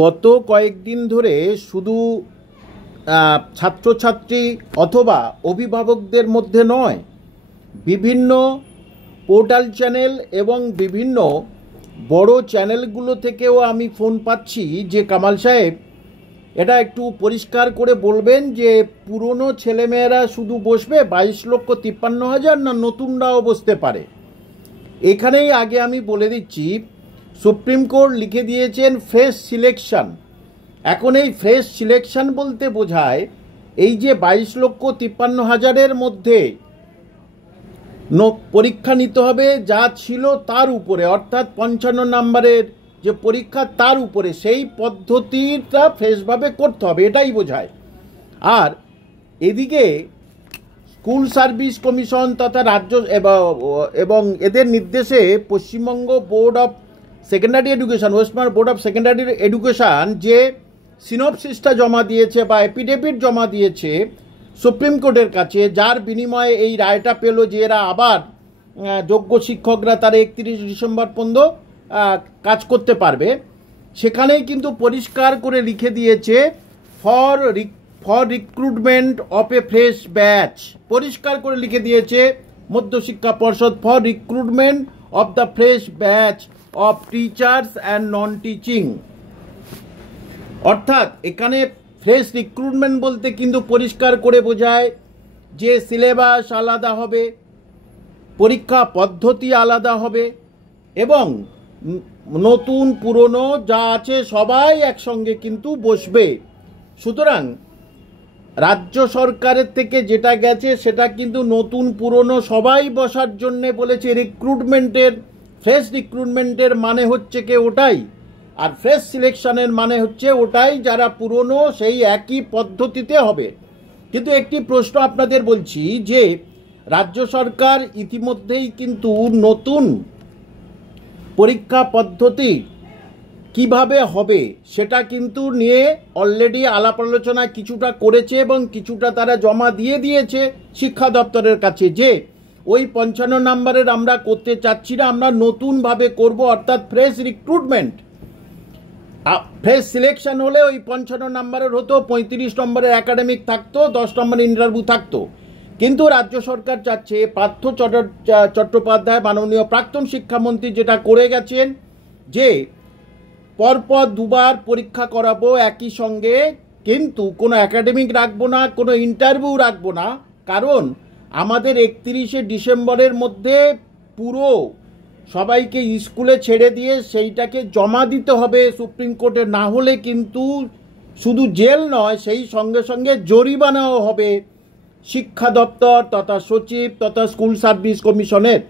গত কয়েকদিন ধরে শুধু ছাত্রছাত্রী অথবা অভিভাবকদের মধ্যে নয়, বিভিন্ন পোর্টাল চ্যানেল এবং বিভিন্ন বড় চ্যানেলগুলো থেকেও আমি ফোন পাচ্ছি যে কামাল সাহেব, এটা একটু পরিষ্কার করে বলবেন যে পুরনো ছেলেমেয়েরা শুধু বসবে 22,53,000 না নতুনরাও বসতে পারে। এখানেই আগে আমি বলে দিচ্ছি, সুপ্রিম কোর্ট লিখে দিয়েছেন ফ্রেশ সিলেকশন। এখন এই ফ্রেশ সিলেকশন বলতে বোঝায় এই যে 22,53,000-এর মধ্যে পরীক্ষা নিতে হবে যা ছিল তার উপরে, অর্থাৎ 55 নম্বরের যে পরীক্ষা তার উপরে, সেই পদ্ধতিটা ফ্রেশভাবে করতে হবে, এটাই বোঝায়। আর এদিকে স্কুল সার্ভিস কমিশন তথা রাজ্য এবং এদের নির্দেশে Paschimbanga board of secondary education, West Bengal board of secondary education যে সিনপসিসটা জমা দিয়েছে বা এফিডেভিট জমা দিয়েছে সুপ্রিম কোর্টের কাছে, যার বিনিময়ে এই রায়টা পেল যে এরা আবার যোগ্য শিক্ষকরা তারা 31 ডিসেম্বর পর্যন্ত কাজ করতে পারবে, সেখানেই কিন্তু পরিষ্কার করে লিখে দিয়েছে for recruitment of A fresh batch. পরিষ্কার করে লিখে দিয়েছে মধ্যশিক্ষা পর্ষদ, for recruitment of the fresh batch of teachers and non teaching. অর্থাৎ এখানে ফ্রেশ রিক্রুটমেন্ট বলতে কিন্তু পরিষ্কার করে বোঝায় যে সিলেবাস আলাদা হবে, পরীক্ষা পদ্ধতি আলাদা হবে এবং নতুন পুরনো যা আছে সবাই একসঙ্গে কিন্তু বসবে। সুতরাং রাজ্য সরকারের থেকে যেটা গেছে সেটা কিন্তু নতুন পুরনো সবাই বসার জন্যে বলেছে। রিক্রুটমেন্টের ফ্রেশ রিক্রুটমেন্টের মানে হচ্ছে কি ওটাই, আর ফ্রেশ সিলেকশনের মানে হচ্ছে ওটাই, যারা পুরনো সেই একই পদ্ধতিতে হবে। কিন্তু একটি প্রশ্ন আপনাদের বলছি যে রাজ্য সরকার ইতিমধ্যেই কিন্তু নতুন পরীক্ষা পদ্ধতি কিভাবে হবে সেটা কিন্তু নিয়ে অলরেডি আলাপ আলোচনা কিছুটা করেছে এবং কিছুটা তারা জমা দিয়ে দিয়েছে শিক্ষা দপ্তরের কাছে, যে ওই 55 নম্বরের আমরা করতে চাচ্ছি না, আমরা নতুনভাবে করব, অর্থাৎ ফ্রেশ রিক্রুটমেন্ট। ফ্রেশ সিলেকশন হলে ওই 55 নম্বরের হতো, 35 নম্বরের একাডেমিক থাকতো, 10 নম্বরের ইন্টারভিউ থাকতো। কিন্তু রাজ্য সরকার চাচ্ছে পার্থ চট্টোপাধ্যায় মাননীয় প্রাক্তন শিক্ষামন্ত্রী যেটা করে গেছেন যে পরপর দুবার পরীক্ষা করাবো একই সঙ্গে, কিন্তু কোনো একাডেমিক রাখবো না, কোনো ইন্টারভিউ রাখবো না, কারণ আমাদের 31 ডিসেম্বরের মধ্যে পুরো সবাইকে স্কুলে ছেড়ে দিয়ে সেইটাকে জমা দিতে হবে সুপ্রিম কোর্টে, না হলে কিন্তু শুধু জেল নয়, সেই সঙ্গে সঙ্গে জরিমানাও হবে শিক্ষা দপ্তর তথা সচিব তথা স্কুল সার্ভিস কমিশনের।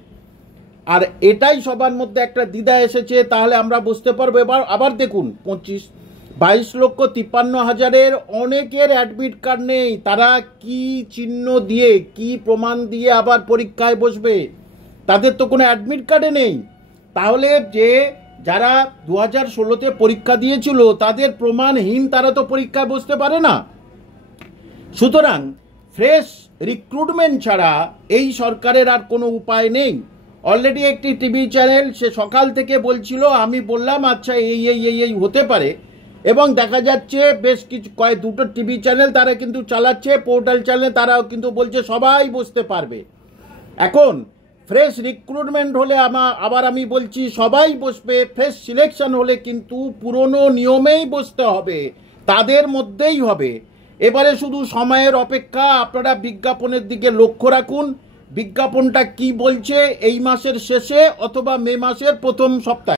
আর এটাই সবার মধ্যে একটা দ্বিধা এসেছে। তাহলে আমরা বুঝতে পারবো এবার আবার দেখুন 22,53,000-এর অনেকের অ্যাডমিট কার্ড নেই, তারা কি চিহ্ন দিয়ে কি প্রমাণ দিয়ে আবার পরীক্ষায় বসবে? তাদের তো কোনো অ্যাডমিট কার্ডে নেই। তাহলে যে যারা 2016-তে পরীক্ষা দিয়েছিল তাদের প্রমাণহীন তারা তো পরীক্ষায় বসতে পারে না। সুতরাং ফ্রেশ রিক্রুটমেন্ট ছাড়া এই সরকারের আর কোনো উপায় নেই। অলরেডি একটি টিভি চ্যানেল সে সকাল থেকে বলছিল, আমি বললাম আচ্ছা এই হতে পারে, এবং দেখা যাচ্ছে বেশ কিছু দুটো টিভি চ্যানেল তারা কিন্তু চালাচ্ছে, পোর্টাল চ্যানেল তারাও কিন্তু বলছে সবাই বসতে পারবে। এখন ফ্রেশ রিক্রুটমেন্ট হলে আবার আমি বলছি সবাই বসবে, ফ্রেশ সিলেকশন হলে কিন্তু পুরনো নিয়মেই বসতে হবে, তাদের মধ্যেই হবে। এবারে শুধু সময়ের অপেক্ষা। আপনারা বিজ্ঞাপনের দিকে লক্ষ্য রাখুন, বিজ্ঞাপনটা কি বলছে এই মাসের শেষে অথবা মে মাসের প্রথম সপ্তাহে।